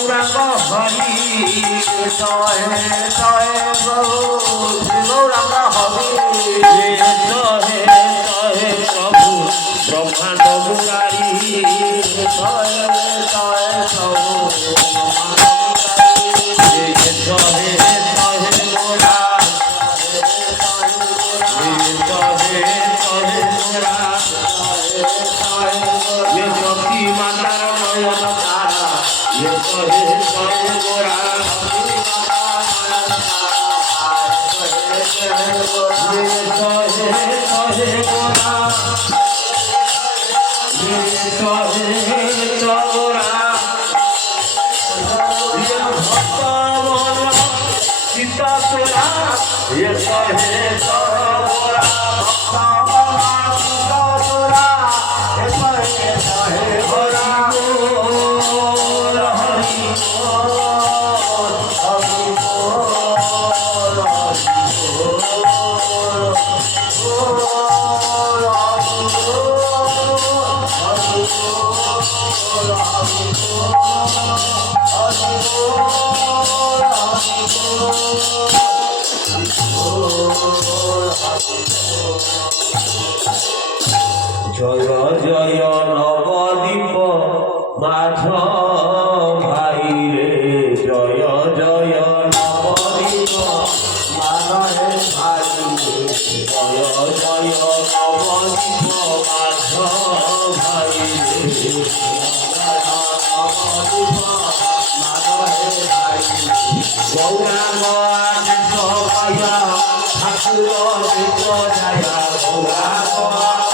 গৌরাঙ্গ হরি জয় জয় প্রভু শ্রী গৌরাঙ্গ হরি জয় জয় প্রভু ব্রহ্মাণ্ড মুরারি জয় জয় প্রভু মাতার নয়ন তারা জয় জয় নবদ্বীপ মাঝ ভাই রে জয় জয় নবদ্বীপ মাঝ ভাই জয় জয় নবদ্বীপ মাঝ ভাই গৌরাঙ্গ ভাইয়া ঠাকুর জয়া গৌরাঙ্গ ভাই